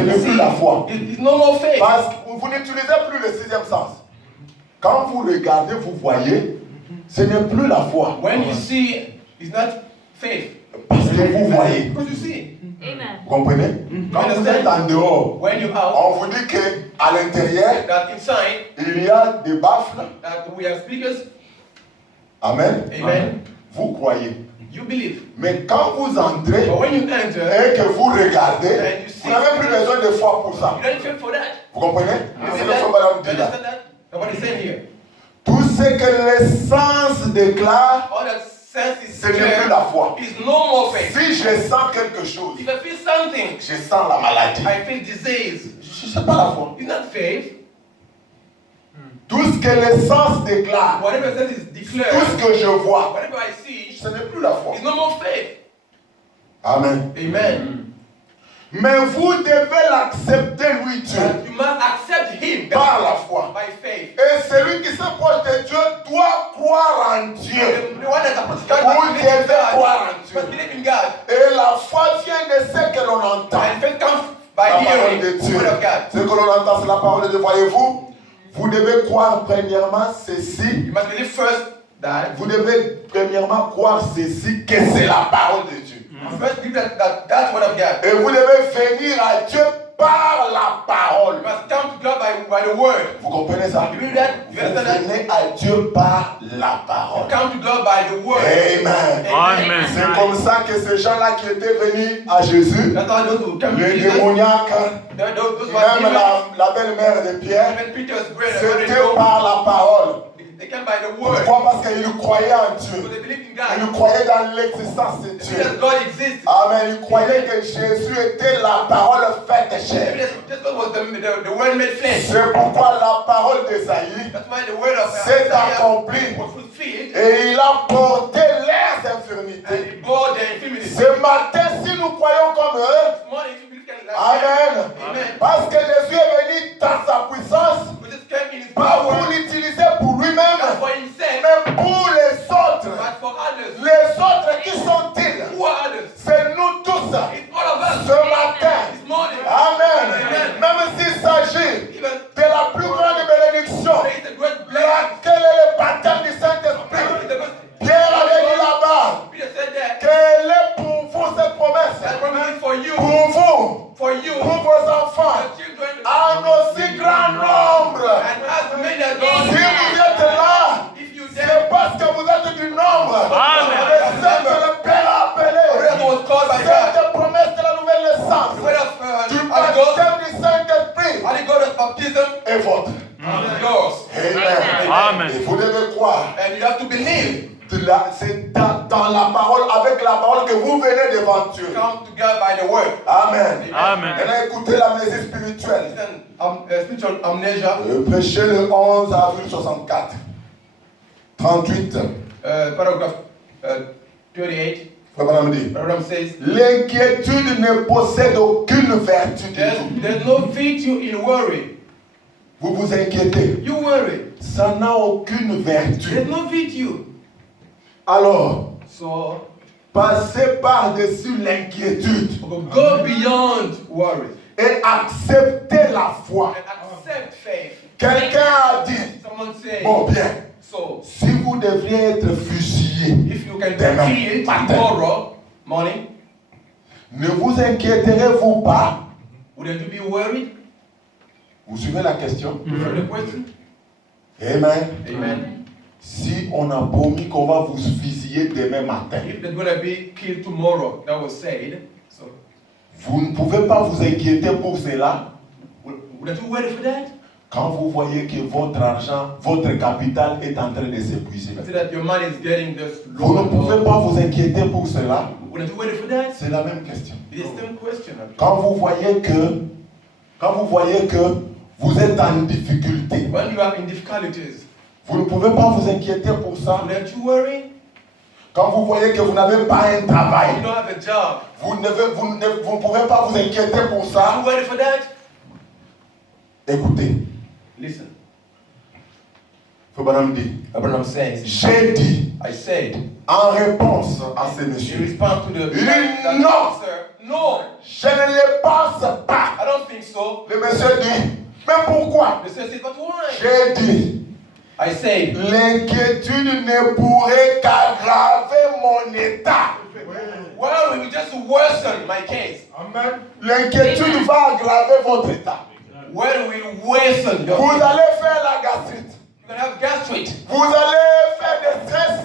Ce n'est plus la foi. It's no more faith. Parce que vous n'utilisez plus le sixième sens. Quand vous regardez, vous voyez, ce n'est plus la foi. When you see, it's not faith. Parce que vous voyez. Because you see. Amen. Vous comprenez? Quand vous êtes en dehors, When you're out, on vous dit qu'à l'intérieur, that inside, il y a des baffles. that we have speakers. Amen. Amen. Vous croyez. You believe. Mais quand vous entrez But when you enter, et que vous regardez, and you see, vous n'avez plus besoin de foi pour ça. you don't faith for that. Vous comprenez? You C'est see le that? que Madame You dit là. understand that? And what he's saying here. Tout ce que les sens déclarent, All that sense is ce n'est plus clear. la foi. Is no more faith. Si je sens quelque chose, If I feel something, je sens la maladie. I feel disease. Je ne sais pas la foi. It's not faith. Tout ce que les sens déclarent, Whatever sense is tout declared, ce que je vois, whatever I see, ce n'est plus la foi. is no more faith. Amen. Amen. Mais vous devez l'accepter, lui, Dieu, But you must accept Him par la foi. by faith. Et celui qui s'approche de Dieu doit croire en Dieu. The one that approaches God Vous must believe in devez croire God. en Dieu. Must believe in God. Et la foi vient de ce que l'on entend. And faith comes by La parole hearing de the Dieu. word of God. Ce que l'on entend, c'est la parole de Dieu. Voyez-vous, vous devez croire premièrement ceci. You must believe first that. Vous devez premièrement croire ceci, que c'est la parole de Dieu. First believe that's word of God. Et vous devez venir à Dieu par la parole. You must come to God by the word. Vous comprenez ça? You believe that? You Vous understand that? venez à Dieu par la parole. Come to God by the word. Amen. Amen. C'est comme ça que ces gens-là qui étaient venus à Jésus, That's why those who come to les Jesus, démoniaques, those who are même demons, la belle-mère de Pierre, even Peter's brother, c'était par la parole. they come by the word. Pourquoi? Parce qu'ils croyaient en So Dieu. they believe in Ils God. croyaient dans l'existence de Dieu. Because God exists. Amen. Ils croyaient que Jésus était la parole faite chair. Just God was the word made flesh. C'est pourquoi la parole d'Ésaïe That's why the word of s'est Isaiah accomplie. was fulfilled. Et il a porté leurs And infirmités. he bore the infirmities. Ce matin, si nous croyons comme eux, This morning, if you believe in Amen. Amen. Parce que Jésus est venu dans sa puissance, Jesus came in his pas power, pour l'utiliser pour not lui-même, for himself, mais pour les autres. but for others. Les autres, qui sont-ils? Who are others? C'est nous tous. It's all of us. Ce matin. This morning. Amen. Amen. Même s'il s'agit Even de la plus grande bénédiction, there is a great blessing. laquelle est le baptême du Saint-Esprit. Pierre avait dit là-bas Peter said that. qu'elle est pour vous cette promesse. That promise is for you, Pour for vos enfants, your children, en aussi grand nombre. and as many as Si God. vous êtes là, If you c'est dare, parce que vous êtes du nombre. Amen. Et c'est que le Père a appelé. whoever was called by God, Cette promesse de la nouvelle the naissance, word of du Holy Ghost, baptême du Saint-Esprit, Holy Ghost baptism est votre. is yours. Amen. Amen. Et vous devez croire. And you have to believe. C'est dans la parole, avec la parole que vous venez devant Dieu. Come to God by the word. Amen. Amen. Maintenant, écoutez l'amnésie spirituelle. Listen, spiritual amnesia. Prêché le 11 avril 64. 38. Paragraph 38. Frère Branham dit, Paragraph says, l'inquiétude ne possède aucune vertu du tout. there's no virtue in worry. Vous vous inquiétez. You worry. Ça n'a aucune vertu. There's no virtue. Alors, So passez par-dessus l'inquiétude go beyond worry et acceptez la foi. and accept faith. Quelqu'un a dit, Someone say, bon bien, so si vous devriez être fusillé, if you can demain be killed matin, tomorrow morning, ne vous inquiéterez-vous pas? wouldn't you be worried? Vous suivez la question? You heard the question? Amen. Amen. Si on a promis qu'on va vous fusiller demain matin, If they're gonna be killed tomorrow, that was said. So vous ne pouvez pas vous inquiéter pour cela. wouldn't you worry for that? Quand vous voyez que votre argent, votre capital est en train de s'épuiser. I see that your money is getting just Vous ne low. pouvez pas vous inquiéter pour cela. Wouldn't you worry for that? C'est la même question. It's the same question. Actually. Quand vous voyez que vous êtes en difficulté, When you are in difficulties, vous ne pouvez pas vous inquiéter pour ça. wouldn't you worry? Quand vous voyez que vous n'avez pas un You travail, don't have a job. vous ne pouvez pas vous inquiéter pour You ça. worry for that? Écoutez, Listen. Branham dit, Abraham says, j'ai dit, I said, en réponse à ce in monsieur, response to the Il dit, non. answer, no, je ne le pense pas. I don't think so. Le monsieur dit, mais pourquoi? The son said, but why? J'ai dit, I said, l'inquiétude ne pourrait qu'aggraver mon état. well, we will just worsen my case. Amen. L'inquiétude va aggraver votre état. Well, we will worsen your Vous case. allez faire la gastrite. You're going to have gastrite. Vous allez faire des stress.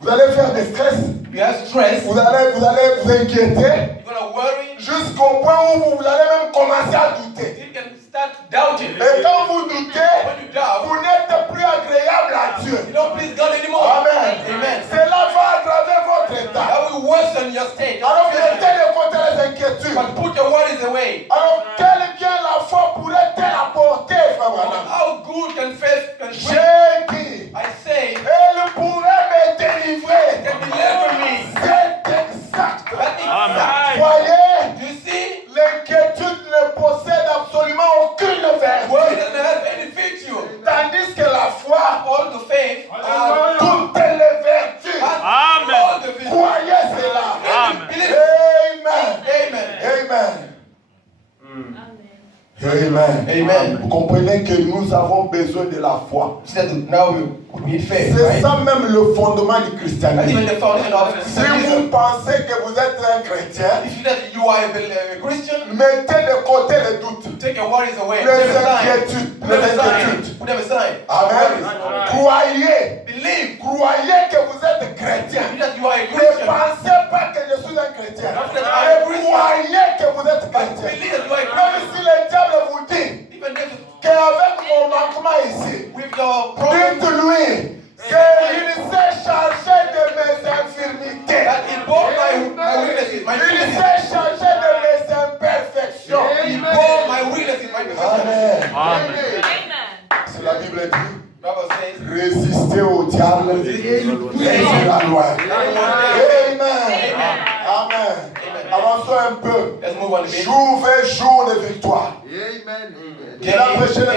Vous allez faire des stress. You have stress. Vous allez vous inquiéter. You're going to worry. Jusqu'au point où vous allez même commencer à douter. You can start doubting. Et quand vous doutez, When you doubt, vous n'êtes plus agréable à Dieu. you don't please God anymore. Amen. Amen. Cela va aggraver votre état. That will worsen your state. Alors mettez de côté les inquiétudes. But put your worries away. Alors quel bien la foi pourrait-elle apporter, frère Branham? How good can faith can be? J'ai dit, I say, elle pourrait me délivrer. can deliver me. C'est exact. That is exact. Voyez, You see, l'inquiétude ne possède absolument aucune worry vertu. doesn't have any virtue. Tandis que la foi All the faith a toutes les vertus. has Amen. all the virtue. Croyez cela. Amen. Believe it. Amen. Amen. Amen. Amen. Vous comprenez que nous avons besoin de la foi. See that now we need faith, C'est right? ça même le fondement du That's christianisme. even the foundation of Si Christianism. vous pensez que vous êtes un chrétien, If you that you are a Christian, mettez de côté les doutes, take your worries away. les Put them aside. inquiétudes, Put them les aside. inquiétudes. Put them aside. Amen. Worries. Croyez, Believe croyez que vous êtes chrétien. that you are a Ne Christian. pensez pas que je suis un chrétien. Not that Mais I am a Christian. croyez que vous êtes But chrétien. believe that you are a Même Christian. si le diable vous dit Even if qu'avec mon manquement ici, with your problem, dites-lui qu'il s'est chargé de mes infirmités. that he bore my weaknesses, my Il weaknesses. s'est chargé de mes imperfections. He bore my weaknesses, my imperfections. Amen. Amen. C'est la Bible dit, Bible says, résistez au diable et il la loi. Amen. Amen. Avançons un peu. let's move on a bit. Jour vers jour de victoire. Il a prêché le 21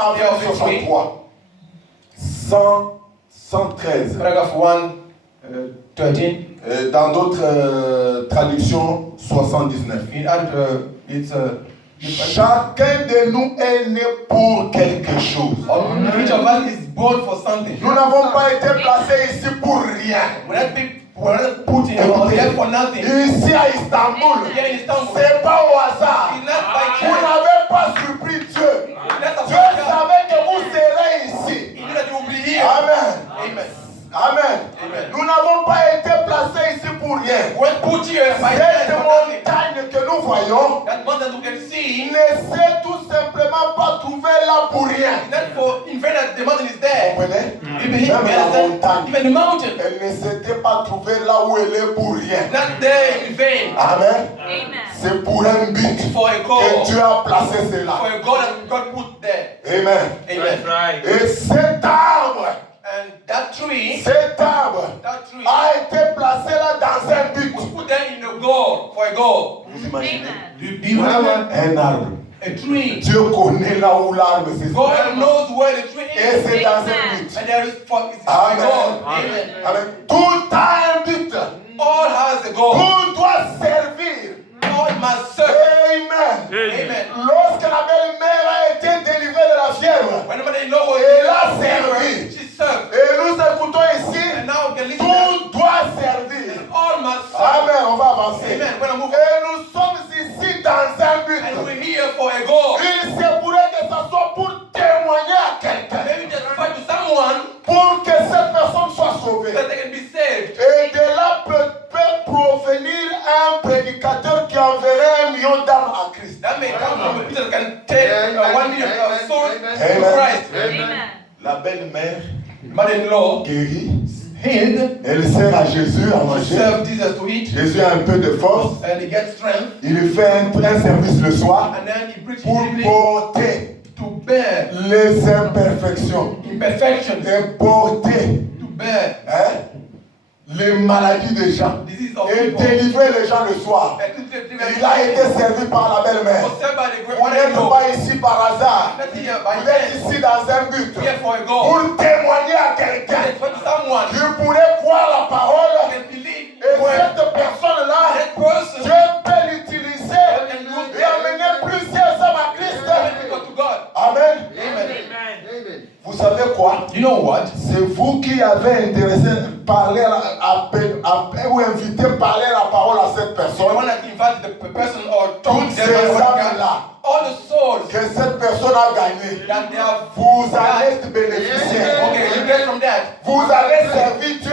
avril 63. 113. Paragraph 113. Dans d'autres traductions, 79. In other, it's different. Chacun de nous est né pour quelque chose. Each of us is born for something. Nous n'avons pas été placés ici pour rien. We're not put in our life for nothing. Ici à Istanbul, Here in Istanbul, c'est pas au hasard. it's not by Vous chance. n'avez pas surpris Dieu. That's a Dieu God. savait que vous serez ici. He knew that you will be here. Amen. Amen. Amen. Amen. Nous n'avons pas été placés ici pour rien. When put here by Cette chance for nothing. montagne que nous voyons That mountain you can see ne s'est tout simplement pas trouvée là pour rien. is not for in vain that the mountain is there. Vous comprenez? Even, Même la montagne, even the mountain elle ne s'était pas trouvée là où elle est pour rien. is not there in vain. Amen. Amen. C'est pour un but For a que call. Dieu a placé For cela. a God that God put there. Amen. Amen. Right. Et cet arbre And that tree a été placé là dans un but. was put there in a goal, for a goal. Vous imaginez? Amen. Do you remember? Un arbre. A tree. Dieu connaît là où l'arbre se God trouve. knows where the tree Et is. c'est dans un but. And there is for it's a Amen. goal. Amen. Amen. Tout a un but. All has a goal. Tout doit servir. All must serve. Amen. Amen. Lorsque la belle-mère a été délivrée de la fièvre, When the mother-in-law was Elle a delivered, servi. she served. et nous écoutons ici, And now we can listen to tout doit servir. all must serve. Amen. On va avancer. Amen. When I move Et nous sommes ici dans un and but. we're here for a goal. Il se pourrait que ce soit pour témoigner à quelqu'un, Maybe just fight to someone pour que cette personne soit sauvée. that they can be saved. Et de là peut provenir un prédicateur qui enverrait 1 million d'âmes à Christ. That may come from a people that can take 1 million souls to Amen. Christ. Amen. La belle-mère Mother-in-law guérie, healed, elle sert à Jésus à she manger. served Jesus to eat, Jésus a un peu de force. and he gets strength, Il lui fait un service le soir and then he preaches pour evening porter to bear les imperfections imperfections, et porter to bear les maladies des gens disease of et people. délivrer les gens le soir. And to deliver Il a été servi par la belle-mère. was sent by the great Vous n'êtes mother-in-law. pas ici par hasard. Not here by Vous êtes chance. ici dans un but Here for a goal. pour témoigner à quelqu'un For someone qui pourrait croire la parole can believe et when cette personne-là, that person Dieu peut l'utiliser et amener plusieurs hommes à Christ. people to God. Amen. Amen. Vous savez quoi? You know what? C'est vous qui avez intéressé parler ou invité parler la parole à cette The personne. one that invited the person or told Toutes them ces about God, âmes-là all the souls que cette personne a gagné, that they have vous allez bénéficier. Okay, you get from that. Vous avez servi Dieu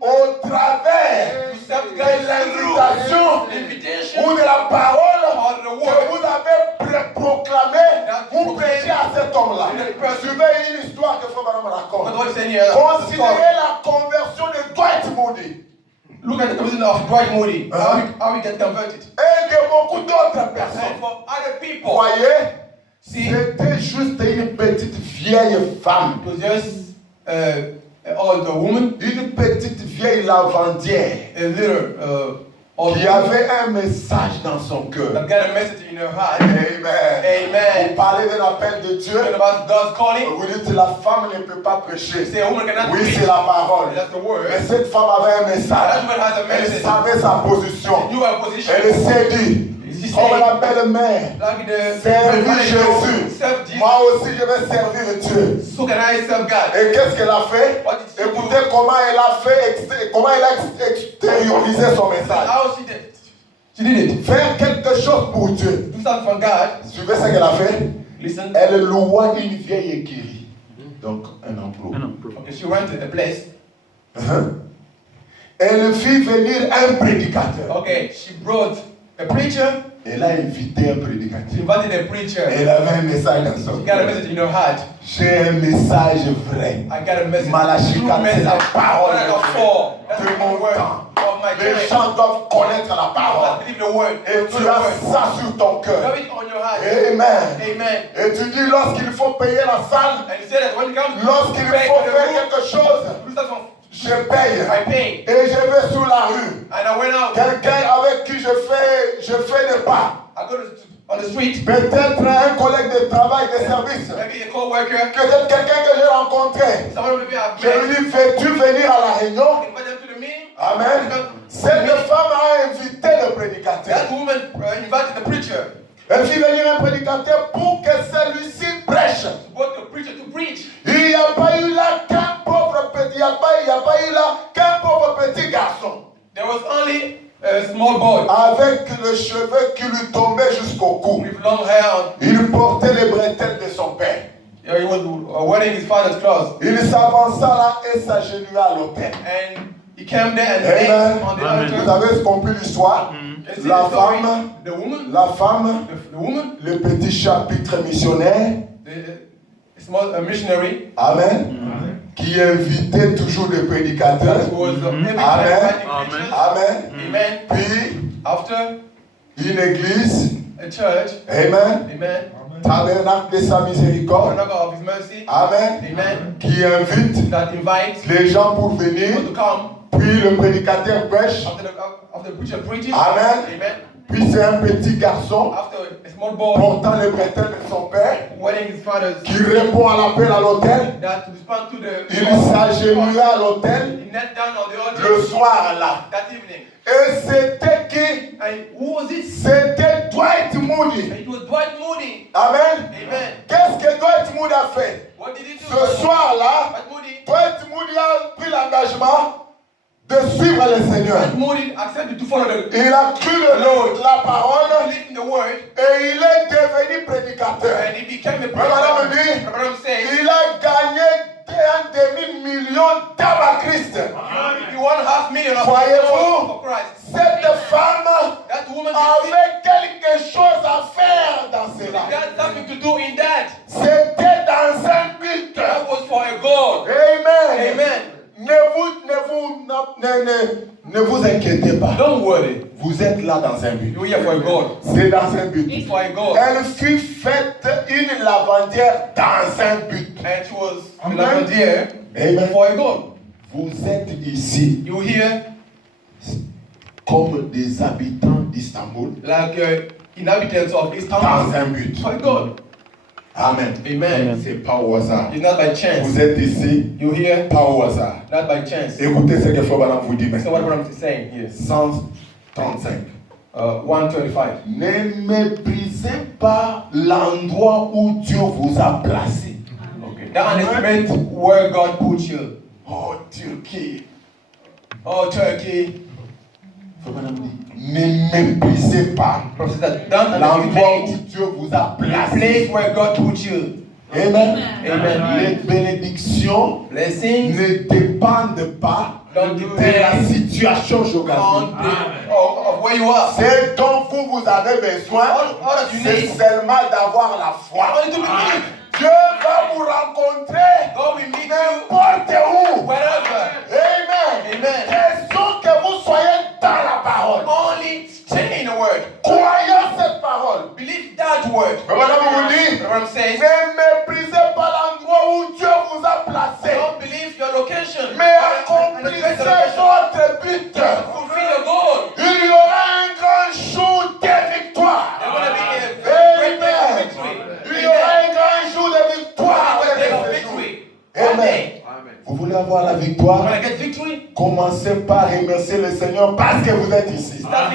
au travers You serve de God through l'invitation invitation ou de la parole or the que word. vous avez proclamé ou prêché à cet homme-là. Suivez une histoire que Frère Branham But raconte. what is in here? Considérez la conversion de Dwight Moody Look at the conversion of Dwight Moody. How he get converted. et de beaucoup d'autres personnes. And for other people, Voyez, see, c'était juste une petite vieille femme, it was just an old woman, une petite vieille lavandière a little old qui woman avait un message dans son cœur. that got a message in her heart. Amen. Amen. Vous parlez d'un appel de Dieu. Talking about God's calling. Vous dites la femme ne peut pas prêcher. Say a woman cannot Oui, preach. c'est la parole. That's the word. Mais cette femme avait un That message. woman has a Elle message. savait sa position. You are position. Elle s'est dit, She comme said, la belle-mère, like the servir Jésus. serve Jesus. Moi aussi, je vais servir Dieu. So can I serve God? Et qu'est-ce qu'elle a fait? What did she do? Écoutez comment elle a fait, comment elle a extériorisé son message. How she did? She did it. Faire quelque chose pour Dieu. Do something for God. Suivez ce qu'elle a fait. Listen. Elle loua une vieille écurie. Donc, un emploi. Okay, she went to a place. Elle fit venir un prédicateur. Okay, she brought a preacher. Elle a invité un She prédicateur. invited a preacher. Elle avait un message dans son She got a cœur. message in her heart. J'ai un message vrai. I got a message. Malachi True 4, c'est message. la parole One out of four. That's de the mon word temps. of my Les time. gens doivent connaître la I parole. must believe the word. Et Do tu the as word. ça sur ton cœur. Have it on your heart. Amen. Amen. Et tu dis lorsqu'il faut payer la salle, And he said that when it comes lorsqu'il to pay faut for the faire room, quelque chose, do something. je paye. I pay. Et je vais sur la rue. And I went out. Quelqu'un avec qui je fais des pas. I go on the street. Peut-être un collègue de travail, de service. Maybe a co-worker. Peut-être quelqu'un que j'ai rencontré. Someone maybe I've Je lui met. dis, veux-tu venir à la réunion? Invite them to the meeting. Amen. Cette femme a invité le prédicateur. That woman invited the preacher. Elle fit venir un prédicateur pour que celui-ci prêche. Brought the preacher to preach. Il n'y a pas eu là qu'un pauvre petit, il n'y a pas eu là qu'un pauvre petit garçon. There was only a small boy Avec les cheveux qui lui tombaient jusqu'au cou. with long hair. Il portait les bretelles de son père. He was wearing his father's clothes. Il s'avança là et s'agenouilla à l'autel. And he came there and Amen. laid on the Vous altar. avez compris l'histoire? You see La the story? femme, The woman, la femme, the woman, le petit chapitre missionnaire. the small missionary Qui invitait toujours des prédicateurs. that was every time Amen. inviting preachers. Amen. Amen. Puis After une église. a church. Amen. Amen. Tabernacle de sa miséricorde. Tabernacle of His mercy. Amen. Amen. Qui invite That invites les gens pour venir. people to come Puis le prédicateur prêche. after the preacher preaches. Amen. Amen. Puis c'est un petit garçon After a small boy portant les bretelles de son père wearing his father's qui répond à l'appel à l'autel. that respond to the Il s'agenouilla à l'autel he knelt down on the altar le soir là. that evening. Et c'était qui? And who was it? C'était Dwight Moody. It was Dwight Moody. Amen. Amen. Qu'est-ce que Dwight Moody a fait? What did he do? Ce soir-là, Dwight Moody. Dwight Moody a pris l'engagement de suivre le Seigneur. Dwight Moody accepted to follow the Il a cru la parole believed in the word et il est devenu prédicateur. and he became a Madame preacher. dit, Madame said il a gagné un demi-million d'âmes à Christ. he won $500,000 of Voyez-vous, for Christ. cette femme That woman avait quelque chose à faire dans cela. got something to do in that. C'était dans un but. That was for a goal. Amen. Amen. Ne vous inquiétez pas. Don't worry. Vous êtes là dans un but. You're here for a goal. C'est dans un but. It's for a goal. Elle fut faite une lavandière dans un but. And she was a Amen. lavandier Amen. for a goal. Vous êtes ici You here comme des habitants d'Istanbul like inhabitants of dans Istanbul un but. for God. Amen. Amen. C'est pas au hasard. It's not by chance. Vous êtes ici You here pas au hasard. not by chance. Écoutez ce que Frère Branham vous dit So what maintenant. I'm saying here. 135. 135. Ne méprisez pas l'endroit où Dieu vous a placé. Okay. Don't underestimate where God put you. Oh, Turquie. Oh, Turkey. Frère Branham dit, ne méprisez pas Prophet said, don't l'endroit où underestimate Dieu vous a the placé. place where God put you. Amen. Amen. Les bénédictions Blessings ne dépendent pas don't de la depend situation on géographique. of where you are. Ce dont vous avez besoin, All that you c'est need seulement d'avoir la foi. only to believe. Dieu va vous rencontrer God will meet you n'importe où. wherever. Amen. Amen. Question que vous soyez dans la parole. Only stay in the word. Croyez cette parole. Believe that word. Mais madame vous dit, What I'm saying, ne méprisez pas l'endroit où Dieu vous a placé, don't believe your location. mais And accomplissez the location. votre but. Fulfill your goal. Il y aura un grand jour de victoire. There's going to be a very great day of Amen. victory. Il y aura Amen. un grand jour de victoire. A day of avec ce jour. victory. One Amen. day. Vous voulez avoir la You victoire? want to get victory? Commencez par remercier le Seigneur parce que vous êtes ici. Start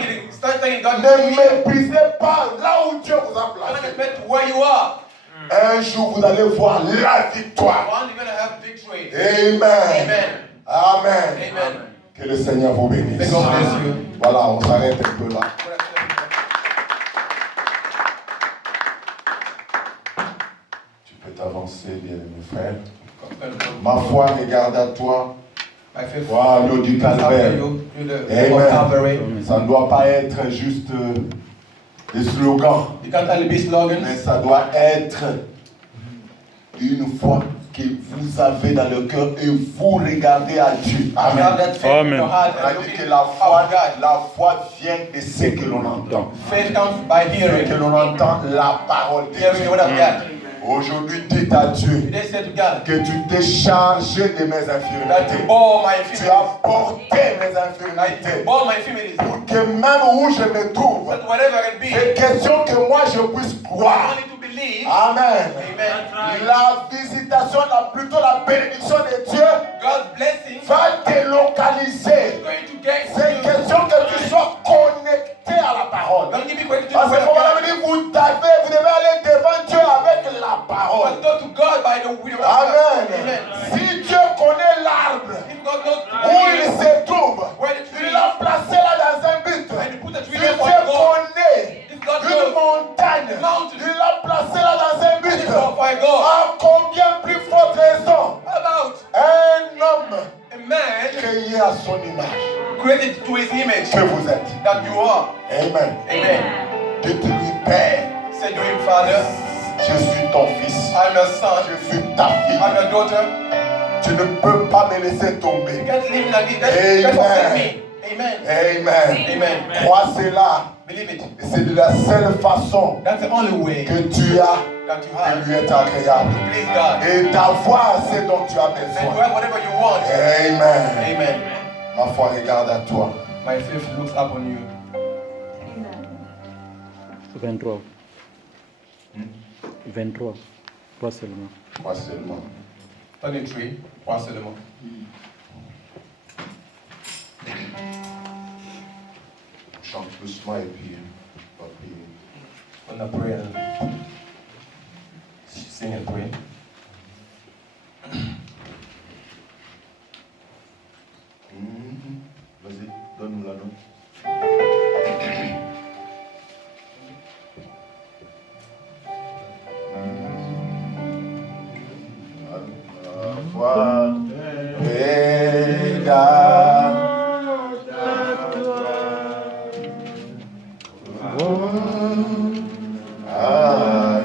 thanking God. Ne méprisez pas là où Dieu vous a Don't placé. underestimate where you are. Un jour, vous allez voir la victoire. One, you're going to have victory. Amen. Amen. Amen. Amen. Que le Seigneur vous bénisse. May God bless you. Voilà, on s'arrête un peu là. Tu peux t'avancer, bien-aimé frère. Ma foi regarde à toi. My faith Voilà, l'eau du after calvaire. you, the name of Calvary. Ça ne doit pas être juste des slogans, You can't only be mais slogans. ça doit être une foi que vous avez dans le cœur et vous regardez à Dieu. You have Amen. that faith in your heart On a and dit looking que la at God. foi vient de ce que l'on entend. Faith comes by Que hearing. l'on entend la parole de Hearing the word of Dieu. God. Aujourd'hui, dites à Dieu Today say to God que tu t'es chargé de mes that infirmités. you bore my Tu infirmities. as porté mes That infirmités. you bore my infirmities. Pour que même où je me trouve, That whatever it be, c'est question que moi je puisse I croire. want you to believe. Amen. Amen. La visitation, plutôt la bénédiction de Dieu God's blessing is va te localiser. going to get C'est you. question que tu sois connecté à la parole. Don't give me credit to the Parce word que of comme on God. a dit, vous devez aller devant Dieu avec la But parole. go to God by the word of God. Amen. Amen. Si Dieu connaît l'arbre If God knows où il se trouve, where the tree il l'a placé là dans un but. and you put the Si tree Dieu there for God, connaît if God une knows montagne, mountain. il l'a placé là dans un but. it's for God. À combien plus forte raison How about un homme a man créé à son image created to his image que vous êtes? that you are? Amen. Amen. Dites-lui, Père, Say to him, Father, je suis ton fils. I'm your son, Je suis ta fille. I'm your daughter. Tu ne peux pas me laisser You tomber. can't live like this. That's forsake me. Amen. Amen. Amen. Crois cela. Believe it. Et c'est de la seule façon That's the only way que tu as that you de have lui être agréable. to please God Et d'avoir ce dont tu as and to besoin. have whatever you want. Amen. Amen. Ma foi regarde à toi. My faith looks up on you. 23. 23. Pas seulement. Moi seulement. 23, crois seulement. Chante doucement et puis on va prier. On a pray and sing and pray. Vas-y, donne-nous la note. La foi regarde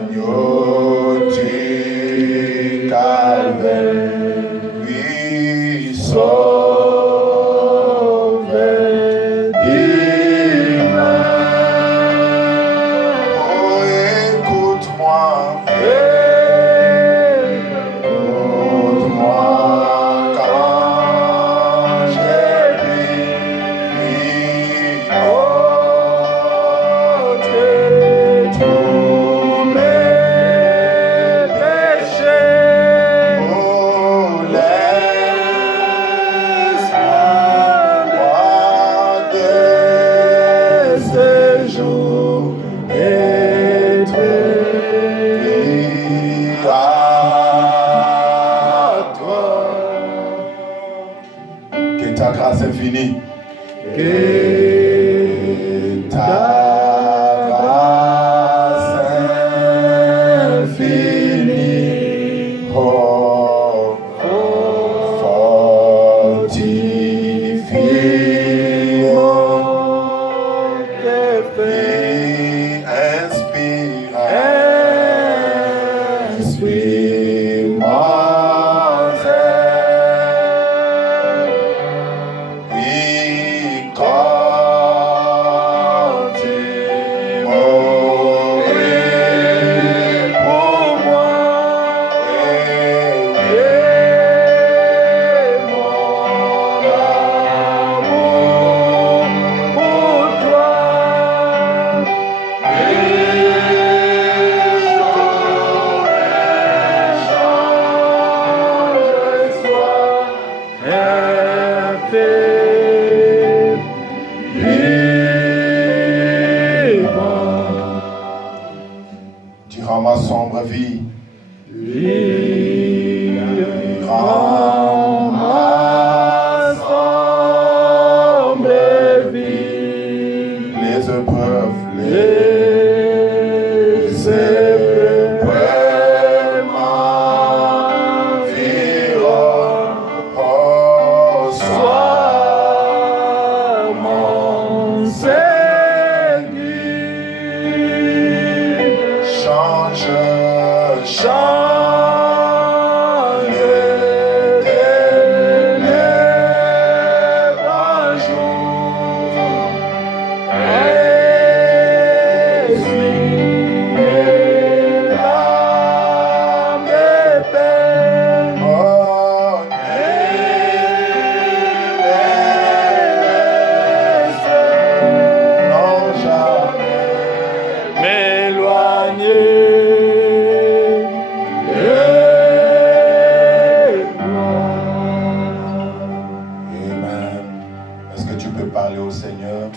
agneau du calvaire, lui sauve d'humain. Oh, écoute-moi, écoute-moi. rends ma sombre vie. Rends ma sombre vie. Les épreuves, Les épreuves m'environnent. Oh, sois mon Seigneur. change, Change ténèbres en jour. Essuie l'âme des peines. Oh, non, jamais. M'éloigner de toi. Amen. Est-ce que tu peux parler au Seigneur?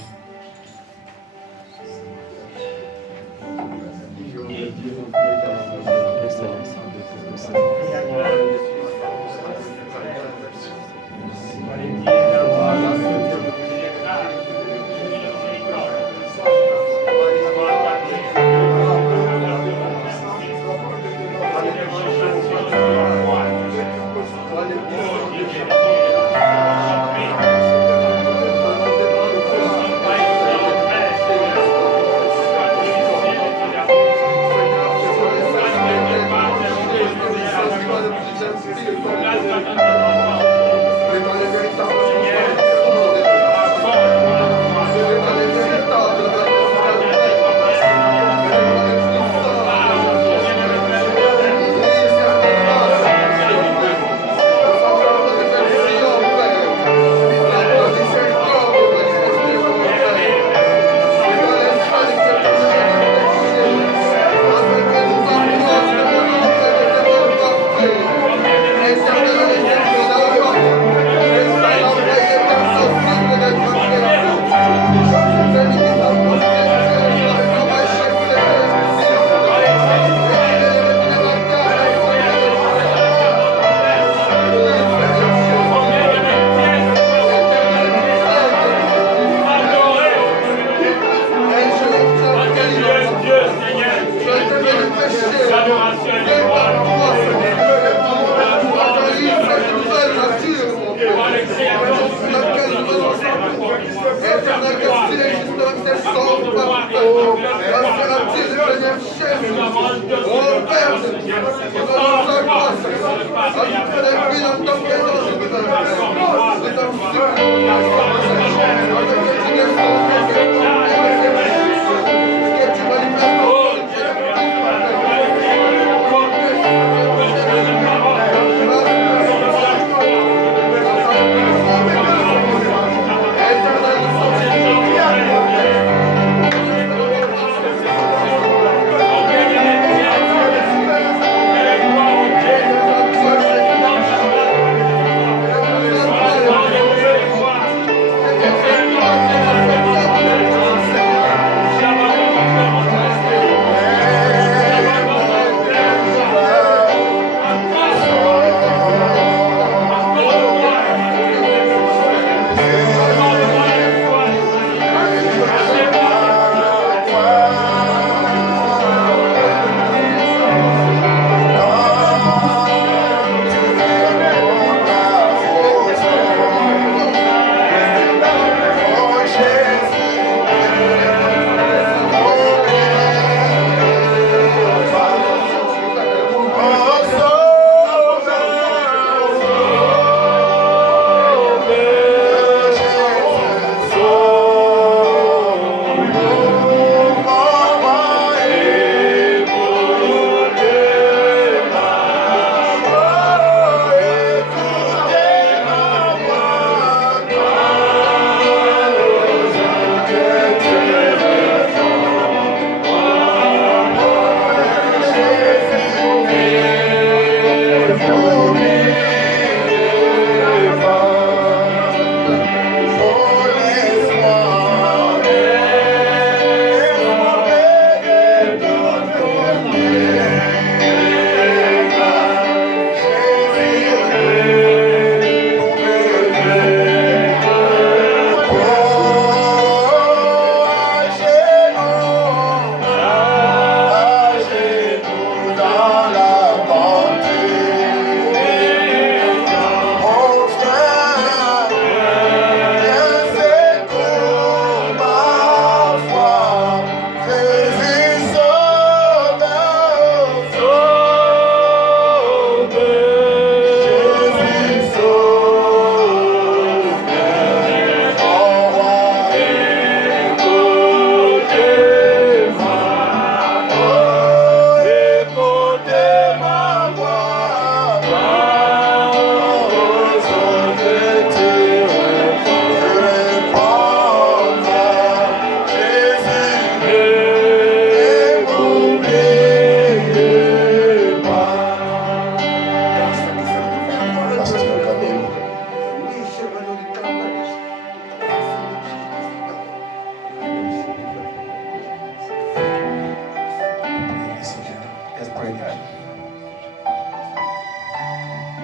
pray, God.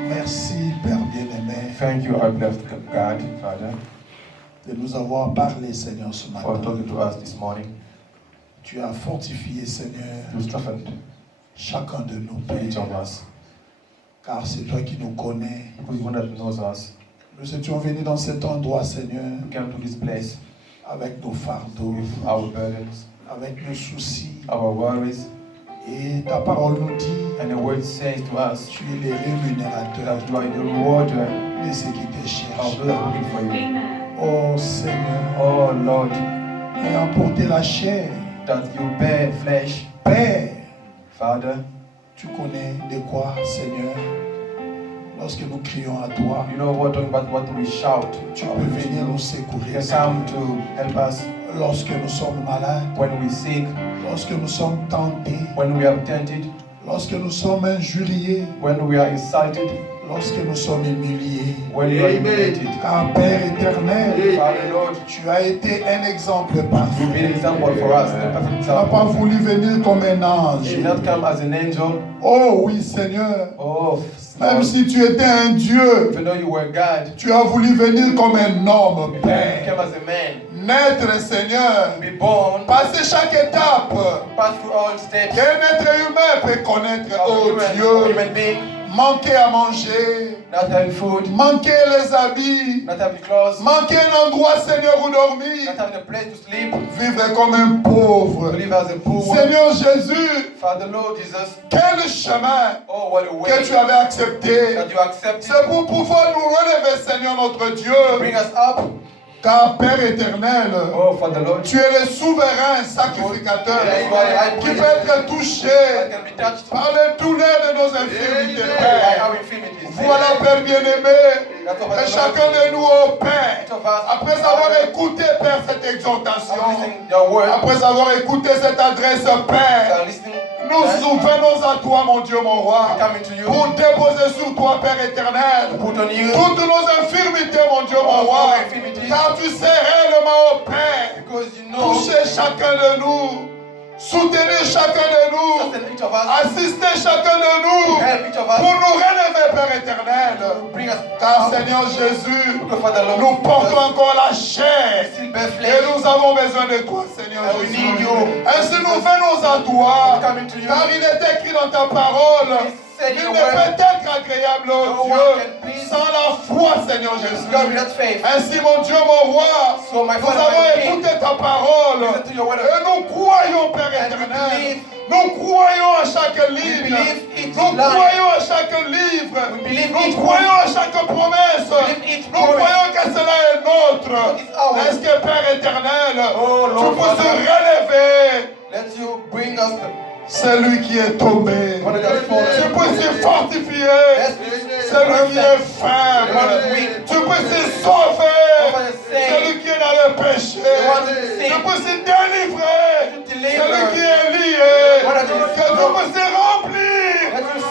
Merci, Père bien-aimé, Thank you, our beloved God, Father, de nous avoir parlé, Seigneur, ce for matin. talking to us this morning. Tu as fortifié, Seigneur, You strengthened chacun de nous, each Père, of us. car c'est toi qui nous connais. Because you one that knows us. Nous étions venus dans cet endroit, Seigneur, We came to this place avec nos fardeaux, with our burdens, avec nos soucis. our worries, Et ta parole nous dit, and the word says to us tu es le rémunérateur that you are the rewarder de ceux qui te of cherchent. those that are looking for you. Oh Seigneur, Oh Lord, ayant porté la chair, that you bear flesh. Père, Father, tu connais de quoi, Seigneur, lorsque nous crions à toi, you know what we shout. tu peux venir nous You secourir. can come to help us Lorsque nous sommes malades, when we're sick, lorsque nous sommes tentés, when we are tempted, lorsque nous sommes injuriés, when we are insulted, lorsque nous sommes humiliés. when we are humiliated. Car Père éternel, Father Lord, tu as été un exemple you've been parfait. an example for us, the perfect Tu n'as pas example. voulu venir comme un You ange. did not come as an angel. Oh oui Seigneur, Oh, même Lord, si tu étais un Dieu, even though you were God, tu as voulu venir comme un homme, you Père. came as a man. Naître, Seigneur, Be born, passer chaque étape pass through all steps. qu'un être humain peut connaître, oh Human Dieu. being, Manquer à manger, not having food, manquer les habits, not having clothes, manquer un endroit, Seigneur, où dormir, not having a place to sleep, vivre comme un pauvre. to live as a poor one. Seigneur Jésus, Father Lord Jesus, quel chemin oh what a que way tu avais accepté. that you accepted. C'est pour pouvoir nous relever, Seigneur notre Dieu. Bring us up. Car Père éternel, Oh Father Lord, tu es le souverain sacrificateur qui peut être touché that can be touched par les douleurs de nos infirmités, by Père. our infirmities. Voilà, Père bien-aimé, que chacun de nous, au Père, Each of us, après avoir écouté, Père, cette exhortation, listening your word, après avoir écouté cette adresse, Père, and listening, nous venons à toi, mon Dieu, mon roi, coming to you, pour déposer sur toi, Père éternel, put on you toutes nos infirmités, mon Dieu, mon all roi, our infirmities, car tu sais réellement, au Père, because you know, toucher chacun de nous, soutenir chacun de nous, sustain each of us, assister chacun de nous, help each of pour us, nous relever, Père éternel. bring us Car up, Seigneur Jésus, because Father Lord, nous portons encore la chair still bear et flesh, nous avons besoin de toi, Seigneur and we Jésus. need you. Ainsi nous venons à toi, Coming to you, car il est écrit dans ta parole, said il your ne word, peut être agréable no au one Dieu can please sans la foi, Seigneur God Jésus. without faith. Ainsi, mon Dieu, mon roi, So my nous Father, avons my King, écouté ta parole listen to your word, et nous croyons, Père and we éternel. believe, Nous croyons à chaque we ligne. believe each Nous line, croyons à chaque livre. we believe Nous each croyons à chaque promesse. believe each Nous promise. croyons que cela est nôtre. It's ours. Est-ce que Père éternel, Oh, tu Lord peux se Father. relever Let you bring us celui qui est tombé? one of the Tu fallen. peux se fortifier Let's celui qui est faible. Tu peux se sauver celui qui est dans le péché. Tu peux se délivrer celui qui est lié. Que tu peux se remplir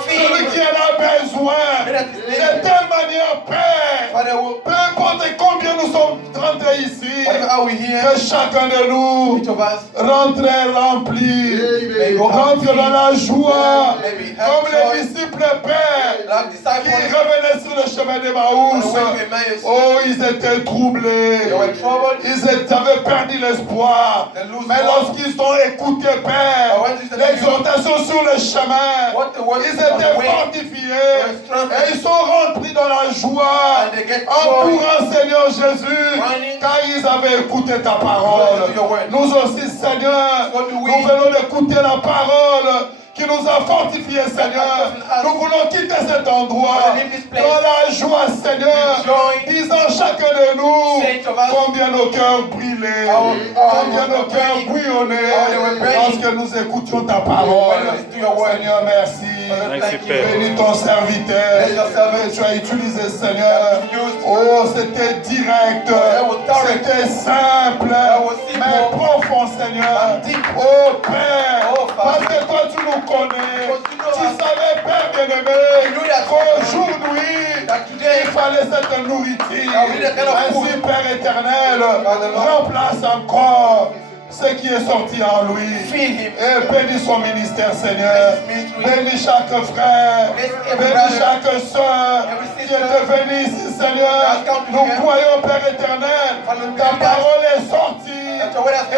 celui qui en a besoin. De telle manière, Père, Father, will- peu importe combien nous sommes rentrés ici, whatever are we here, que chacun de nous each of us, rentre rempli, may go rentre dans la joie, Maybe have comme joy. les disciples, Père, like qui disciples, revenaient sur le chemin on d'Emmaüs. the way to Emmaus, Oh, ils étaient troublés. they were troubled. Ils avaient perdu l'espoir. They lose Mais hope. lorsqu'ils ont écouté, Père, But when they said, l'exhortation sur le chemin, What the word ils is on the étaient way, fortifiés were strengthened. et ils sont rentrés dans la joie And they get en joy. courant, Seigneur Jésus, Running. car ils avaient écouté ta parole. Listen to your word. Nous aussi, Seigneur, So do we. nous venons d'écouter la parole qui nous a fortifiés, Seigneur. Nous voulons quitter cet endroit Leave this place. dans la joie, Seigneur, With joy. disant chacun de nous Say to us, combien nos cœurs brillaient, combien nos cœurs bouillonnaient they were burning. lorsque nous écoutions ta parole. When we listen to your word. Seigneur, merci. Merci, Thank Père. you. Bénis ton serviteur Bless your servant. que tu as utilisé, Seigneur. Used. Oh, c'était direct, That was direct. c'était simple, That was simple. mais profond, Seigneur. And deep. Oh, Père, Oh, Father. parce que toi, tu nous connais. Because you know Tu us. savais, Père bien-aimé, You knew that. qu'aujourd'hui, That today, il fallait cette nourriture. That we need a kind of Ainsi, food. Père éternel, Father, Lord. remplace encore ce qui est sorti en lui. Fill him. Et bénis son ministère, Seigneur. Bénis chaque frère. Bénis chaque soeur qui est venue ici, Seigneur. Nous croyons, Père éternel, ta parole est sortie et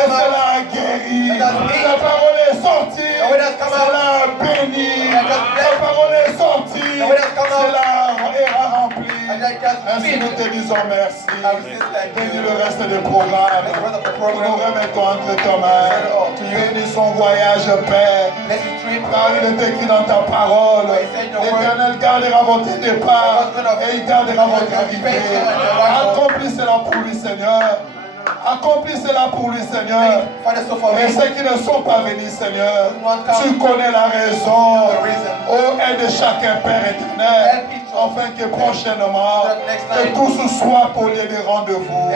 cela a guéri. Ta parole est sortie, cela a béni. Ta parole est sortie, cela a rempli. Ainsi nous te disons merci. Bénis le reste du programme. Nous nous remettons entre tes mains. Bénis son voyage, Père. Car il est écrit dans ta parole. L'Éternel gardera votre départ et il gardera votre arrivée. Accomplis cela pour lui, Seigneur. Accomplis cela pour lui, Seigneur. Et ceux qui ne sont pas venus, Seigneur, tu connais la raison. Oh, aide chacun, Père éternel, afin que prochainement, que tous soient pour lieu de rendez-vous.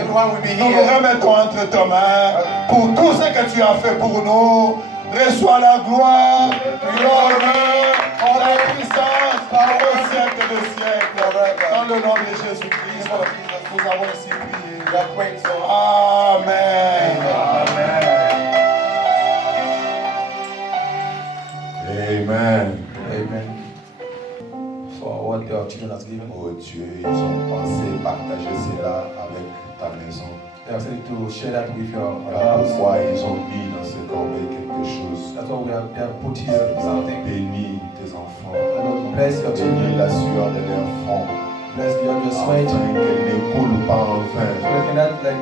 Nous nous remettons entre tes mains pour tout ce que tu as fait pour nous. Reçois la gloire, l'honneur, la puissance au siècle de siècle. Dans le nom de Jésus-Christ, nous avons ainsi prié. Amen. Amen. Amen. For what your children has given. Oh Dieu, ils ont pensé partager cela avec ta maison. They have said to share that with your Voilà house. pourquoi ils ont mis dans ce corbeille quelque chose. That's why they have put here something. Bénis tes enfants. Lord, bless your Bénis children. la sueur de leur front. Bless your sweat. Afin qu'elle ne coule pas en vain. So they cannot like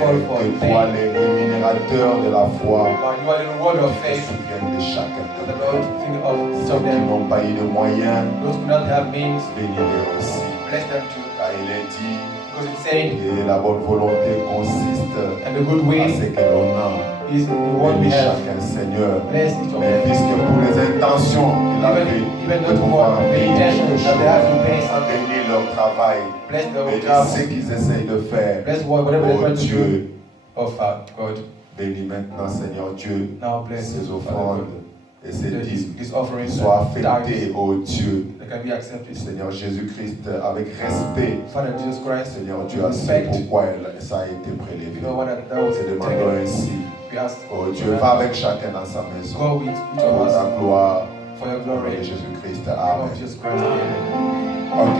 fall for Que toi, pain. les rémunérateurs de la foi, But you are the reward of te faith. souviens de chacun de The Lord think of each ceux of qui them. n'ont pas eu de moyens. Those who do not have means, Bénis-les aussi. bless them too. Car il est dit Because it said, que la bonne volonté consiste and the good à way ce que l'on a. is the one we Bénis have. chacun, Seigneur. Bless each of Mais them. puisque pour les intentions qu'il a fait, Even de not pouvoir for the payer intention quelque that they have to chose, pay something. bénis leur travail, Bless their bénis jobs. ce qu'ils essayent de faire. Bless whatever they're Oh trying to do. Dieu, Of God. bénis maintenant, Seigneur Dieu, Now bless ces Father offrandes et ces God. dîmes This offering soient tithes, affectées, oh Dieu. that can be accepted. Seigneur Jésus-Christ, avec respect, Father Jesus Christ, Seigneur Dieu, à ce respect. pourquoi ça a été prélevé. You know what that was Te demandons taken. ainsi, We ask oh Dieu, va avec chacun dans sa maison. go with each Pour of us ta gloire, for your au nom glory. de Jésus-Christ. In the name Amen. of Jesus Christ. Amen. Ok.